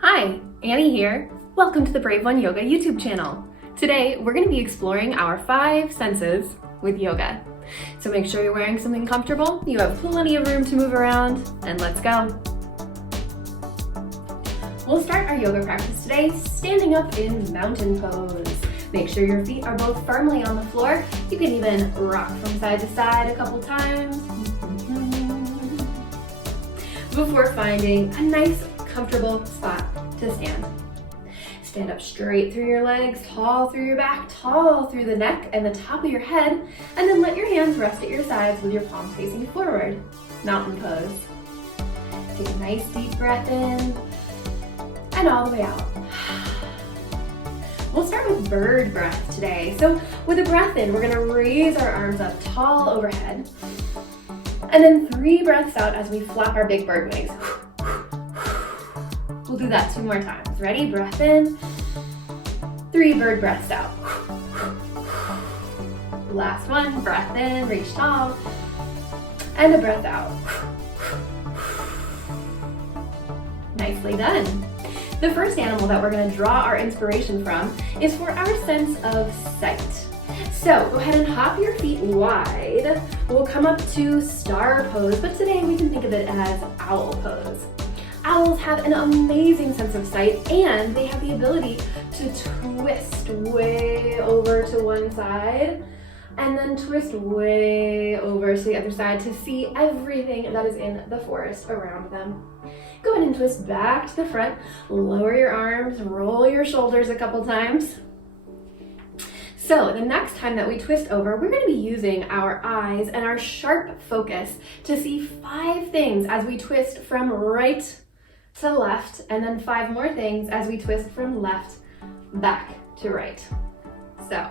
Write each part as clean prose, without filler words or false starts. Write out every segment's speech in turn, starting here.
Hi, Annie here. Welcome to the Brave One Yoga YouTube channel. Today, we're going to be exploring our 5 senses with yoga. So make sure you're wearing something comfortable, you have plenty of room to move around, and let's go. We'll start our yoga practice today standing up in mountain pose. Make sure your feet are both firmly on the floor. You can even rock from side to side a couple times. Before finding a nice, comfortable spot to stand. Stand up straight through your legs, tall through your back, tall through the neck and the top of your head, and then let your hands rest at your sides with your palms facing forward. Mountain pose. Take a nice deep breath in and all the way out. We'll start with bird breath today. So with a breath in, we're gonna raise our arms up tall overhead, and then 3 breaths out as we flap our big bird wings. We'll do that 2 more times. Ready? Breath in, 3 bird breaths out. Last one, breath in, reach tall, and a breath out. Nicely done. The first animal that we're going to draw our inspiration from is for our sense of sight. So go ahead and hop your feet wide. We'll come up to star pose, but today we can think of it as owl pose. Owls have an amazing sense of sight, and they have the ability to twist way over to one side and then twist way over to the other side to see everything that is in the forest around them. Go ahead and twist back to the front, lower your arms, roll your shoulders a couple times. So the next time that we twist over, we're going to be using our eyes and our sharp focus to see 5 things as we twist from right to left, and then 5 more things as we twist from left back to right. So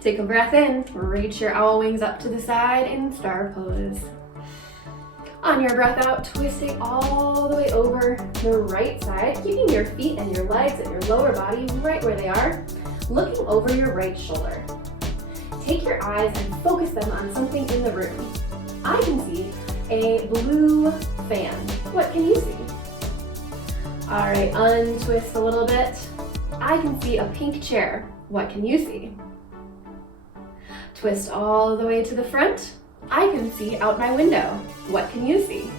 take a breath in, reach your owl wings up to the side in star pose. On your breath out, twisting all the way over the right side, keeping your feet and your legs and your lower body right where they are, looking over your right shoulder. Take your eyes and focus them on something in the room. I can see a blue fan. What can you see? All right, untwist a little bit. I can see a pink chair. What can you see? Twist all the way to the front. I can see out my window. What can you see?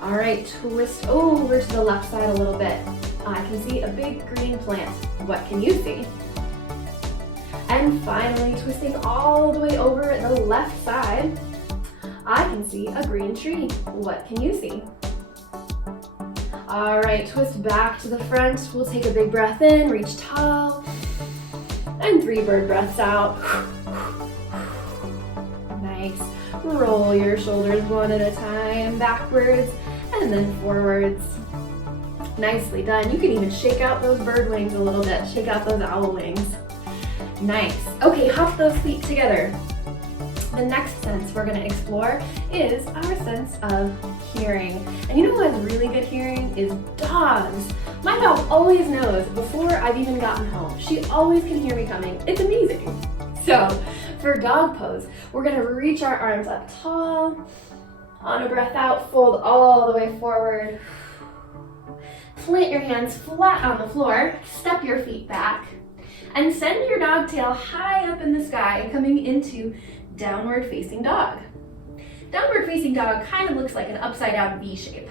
All right, twist over to the left side a little bit. I can see a big green plant. What can you see? And finally, twisting all the way over the left side, I can see a green tree. What can you see? All right, twist back to the front. We'll take a big breath in, reach tall, and 3 bird breaths out. Nice. Roll your shoulders one at a time, backwards and then forwards. Nicely done. You can even shake out those bird wings a little bit, shake out those owl wings. Nice. Okay, hop those feet together. The next sense we're going to explore is our sense of hearing. And you know who has really good hearing is dogs. My dog always knows before I've even gotten home. She always can hear me coming. It's amazing. So for dog pose, we're going to reach our arms up tall. On a breath out, fold all the way forward. Plant your hands flat on the floor, step your feet back, and send your dog tail high up in the sky, coming into downward facing dog. Downward facing dog kind of looks like an upside down V shape.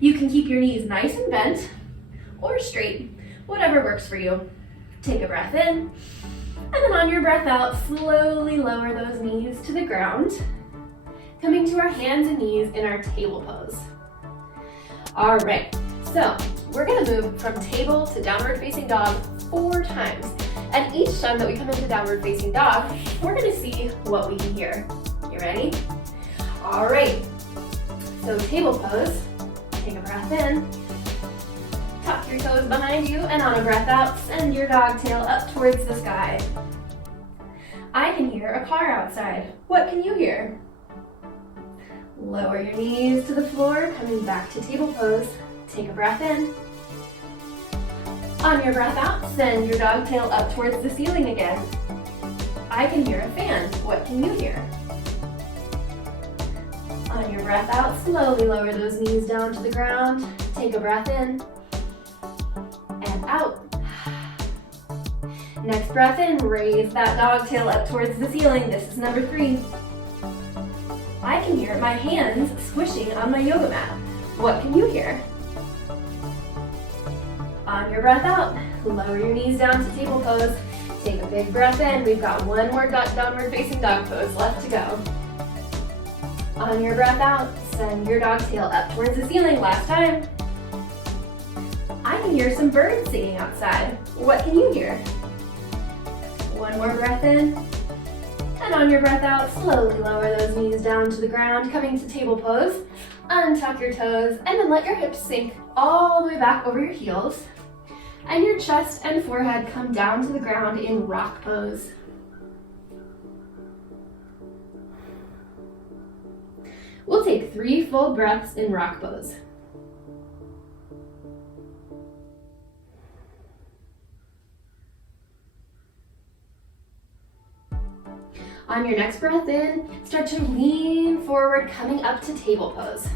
You can keep your knees nice and bent or straight, whatever works for you. Take a breath in, and then on your breath out, slowly lower those knees to the ground, coming to our hands and knees in our table pose. All right, so we're gonna move from table to downward facing dog 4 times. And each time that we come into downward facing dog, we're gonna see what we can hear. You ready? All right, so table pose, take a breath in, tuck your toes behind you, and on a breath out, send your dog tail up towards the sky. I can hear a car outside. What can you hear? Lower your knees to the floor, coming back to table pose. Take a breath in. On your breath out, send your dog tail up towards the ceiling again. I can hear a fan. What can you hear? On your breath out, slowly lower those knees down to the ground. Take a breath in and out. Next breath in, raise that dog tail up towards the ceiling. This is number 3. I can hear my hands squishing on my yoga mat. What can you hear? On your breath out, lower your knees down to table pose. Take a big breath in. We've got one more downward facing dog pose left to go. On your breath out, send your dog tail up towards the ceiling. Last time. I can hear some birds singing outside. What can you hear? One more breath in. And on your breath out, slowly lower those knees down to the ground, coming to table pose. Untuck your toes, and then let your hips sink all the way back over your heels. And your chest and forehead come down to the ground in rock pose. We'll take 3 full breaths in rock pose. On your next breath in, start to lean forward, coming up to table pose.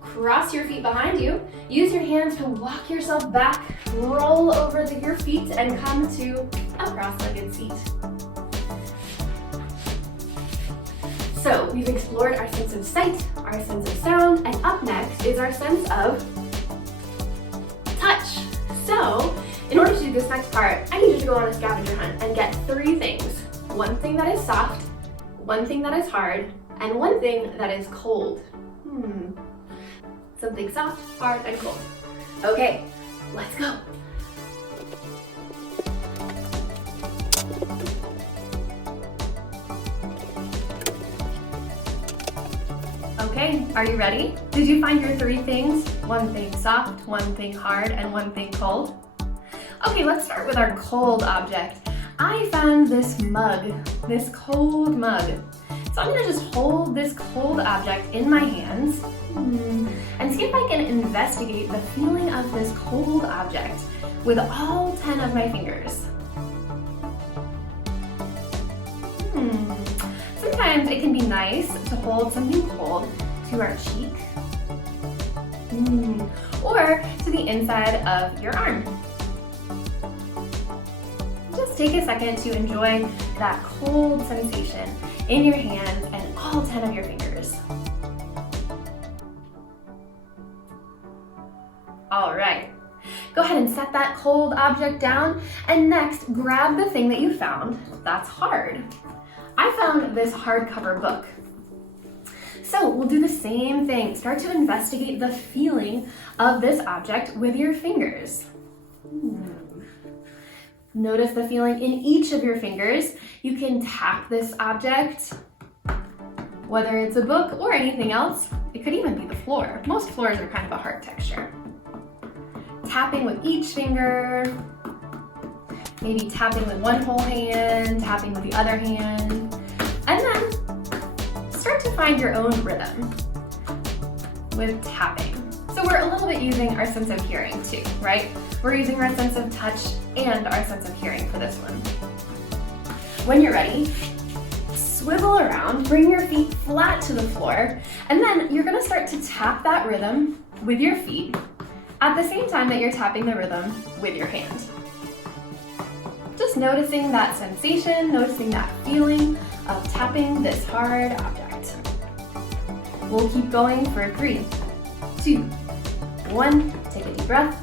Cross your feet behind you. Use your hands to walk yourself back, roll over your feet, and come to a cross-legged seat. So we've explored our sense of sight, our sense of sound, and up next is our sense of touch. So in order to do this next part, I need you to go on a scavenger hunt and get 3 things. 1 thing that is soft, 1 thing that is hard, and 1 thing that is cold. Something soft, hard, and cold. Okay, let's go. Okay, are you ready? Did you find your 3 things? 1 thing soft, 1 thing hard, and 1 thing cold? Okay, let's start with our cold object. I found this mug, this cold mug. So I'm gonna just hold this cold object in my hands and see if I can investigate the feeling of this cold object with all 10 of my fingers. Sometimes it can be nice to hold something cold to our cheek or to the inside of your arm. Just take a second to enjoy that cold sensation in your hands and all 10 of your fingers. All right, go ahead and set that cold object down, and next grab the thing that you found that's hard. I found this hardcover book. So we'll do the same thing. Start to investigate the feeling of this object with your fingers. Notice the feeling in each of your fingers. You can tap this object, whether it's a book or anything else. It could even be the floor. Most floors are kind of a hard texture. Tapping with each finger, maybe tapping with one whole hand, tapping with the other hand, and then start to find your own rhythm with tapping. So we're a little bit using our sense of hearing too, right? We're using our sense of touch and our sense of hearing for this one. When you're ready, swivel around, bring your feet flat to the floor, and then you're gonna start to tap that rhythm with your feet at the same time that you're tapping the rhythm with your hand. Just noticing that sensation, noticing that feeling of tapping this hard object. We'll keep going for 3, 2, 1. Take a deep breath.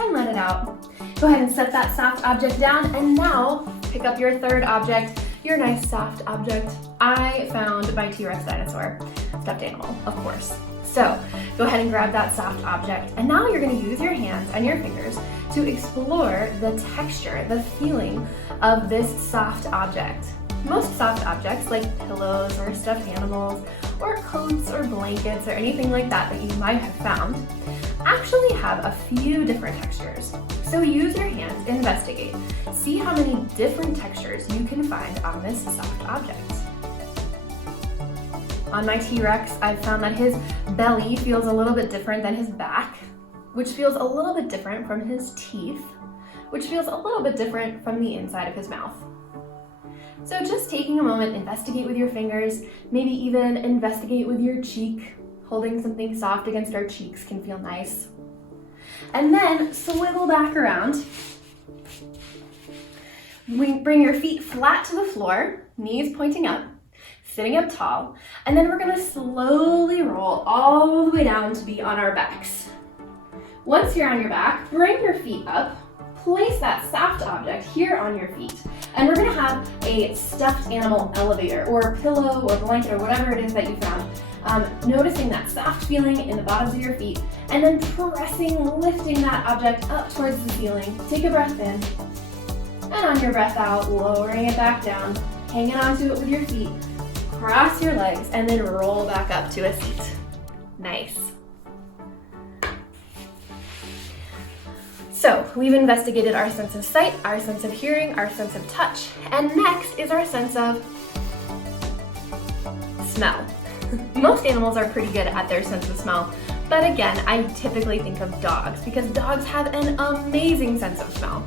And let it out. Go ahead and set that soft object down, and now pick up your 3rd object, your nice soft object. I found my T-Rex dinosaur stuffed animal, of course. So go ahead and grab that soft object, and now you're going to use your hands and your fingers to explore the texture, the feeling of this soft object. Most soft objects, like pillows or stuffed animals or coats or blankets or anything like that that you might have found, actually have a few different textures. So use your hands, investigate, see how many different textures you can find on this soft object. On my T-Rex, I've found that his belly feels a little bit different than his back, which feels a little bit different from his teeth, which feels a little bit different from the inside of his mouth. So just taking a moment, investigate with your fingers, maybe even investigate with your cheek. Holding something soft against our cheeks can feel nice. And then swivel back around. Bring your feet flat to the floor, knees pointing up, sitting up tall, and then we're gonna slowly roll all the way down to be on our backs. Once you're on your back, bring your feet up, place that soft object here on your feet, and we're gonna have a stuffed animal elevator or pillow or blanket or whatever it is that you found. Noticing that soft feeling in the bottoms of your feet, and then lifting that object up towards the ceiling. Take a breath in, and on your breath out, lowering it back down, hanging onto it with your feet, cross your legs, and then roll back up to a seat. Nice. So we've investigated our sense of sight, our sense of hearing, our sense of touch, and next is our sense of smell. Most animals are pretty good at their sense of smell, but again, I typically think of dogs because dogs have an amazing sense of smell.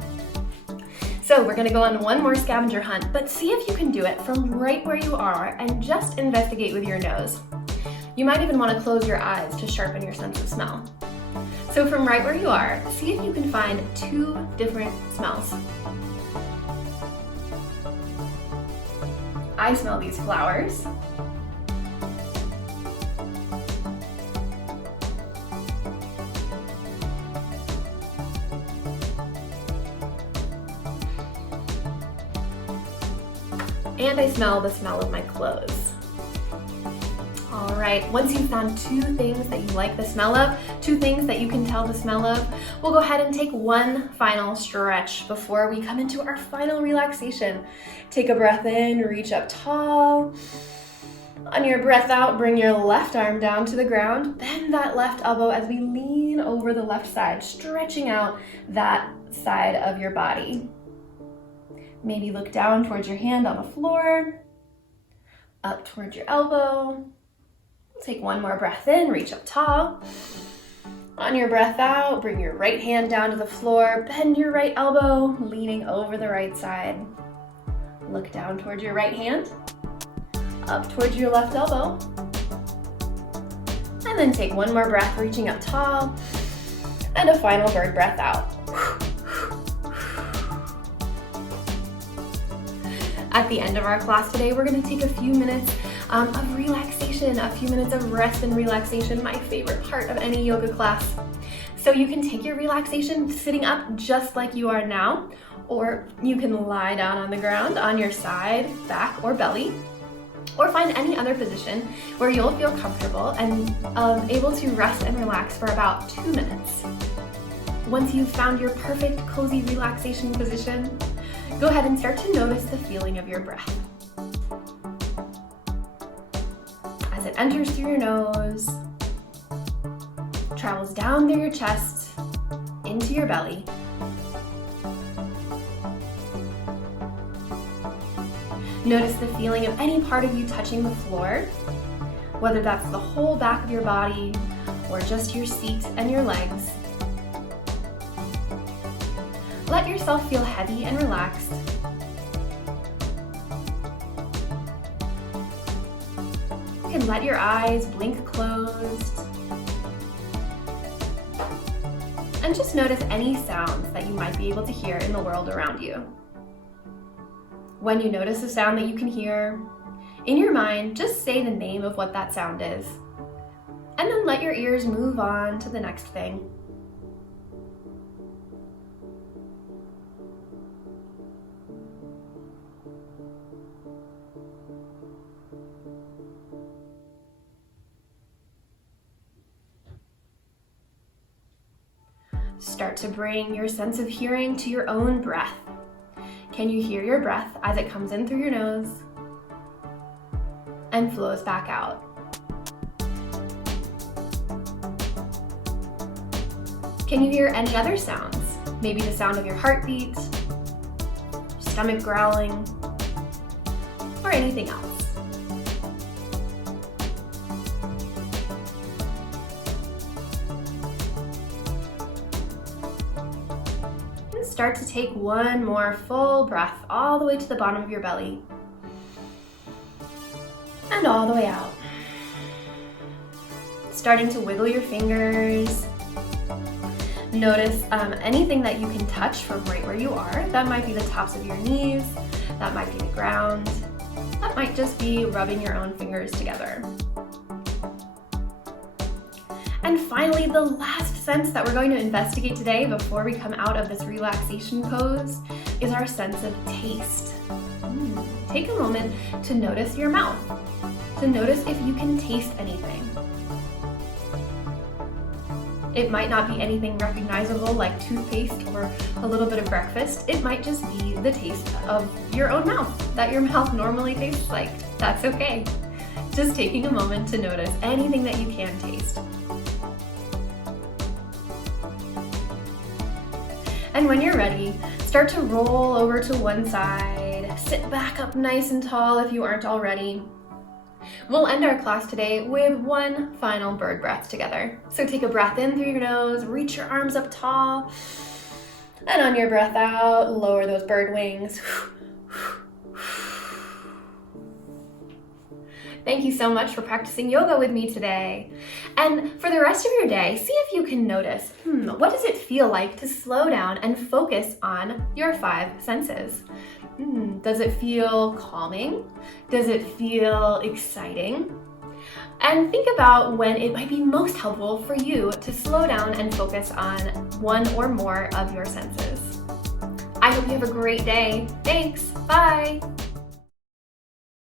So we're gonna go on one more scavenger hunt, but see if you can do it from right where you are and just investigate with your nose. You might even wanna close your eyes to sharpen your sense of smell. So from right where you are, see if you can find 2 different smells. I smell these flowers. And I smell the smell of my clothes. All right, once you've found 2 things that you like the smell of, 2 things that you can tell the smell of, we'll go ahead and take one final stretch before we come into our final relaxation. Take a breath in, reach up tall. On your breath out, bring your left arm down to the ground, bend that left elbow as we lean over the left side, stretching out that side of your body. Maybe look down towards your hand on the floor, up towards your elbow. Take one more breath in, reach up tall. On your breath out, bring your right hand down to the floor, bend your right elbow, leaning over the right side. Look down towards your right hand, up towards your left elbow. And then take one more breath, reaching up tall, and a final bird breath out. At the end of our class today, we're gonna take a few minutes of relaxation, a few minutes of rest and relaxation, my favorite part of any yoga class. So you can take your relaxation sitting up just like you are now, or you can lie down on the ground on your side, back, or belly, or find any other position where you'll feel comfortable and able to rest and relax for about 2 minutes. Once you've found your perfect cozy relaxation position, go ahead and start to notice the feeling of your breath. As it enters through your nose, travels down through your chest, into your belly. Notice the feeling of any part of you touching the floor, whether that's the whole back of your body or just your seat and your legs. Let yourself feel heavy and relaxed. You can let your eyes blink closed. And just notice any sounds that you might be able to hear in the world around you. When you notice a sound that you can hear, in your mind, just say the name of what that sound is. And then let your ears move on to the next thing. Start to bring your sense of hearing to your own breath. Can you hear your breath as it comes in through your nose and flows back out? Can you hear any other sounds? Maybe the sound of your heartbeat, stomach growling, or anything else. Start to take one more full breath all the way to the bottom of your belly, And all the way out. Starting to wiggle your fingers. Notice anything that you can touch from right where you are. That might be the tops of your knees, that might be the ground, that might just be rubbing your own fingers together. And finally, the last sense that we're going to investigate today before we come out of this relaxation pose is our sense of taste. Take a moment to notice your mouth, to notice if you can taste anything. It might not be anything recognizable like toothpaste or a little bit of breakfast. It might just be the taste of your own mouth, that your mouth normally tastes like. That's okay. Just taking a moment to notice anything that you can taste. And when you're ready, start to roll over to one side. Sit back up nice and tall if you aren't already. We'll end our class today with one final bird breath together. So take a breath in through your nose, reach your arms up tall, and on your breath out, lower those bird wings. Thank you so much for practicing yoga with me today. And for the rest of your day, see if you can notice, what does it feel like to slow down and focus on your 5 senses? Does it feel calming? Does it feel exciting? And think about when it might be most helpful for you to slow down and focus on one or more of your senses. I hope you have a great day. Thanks. Bye.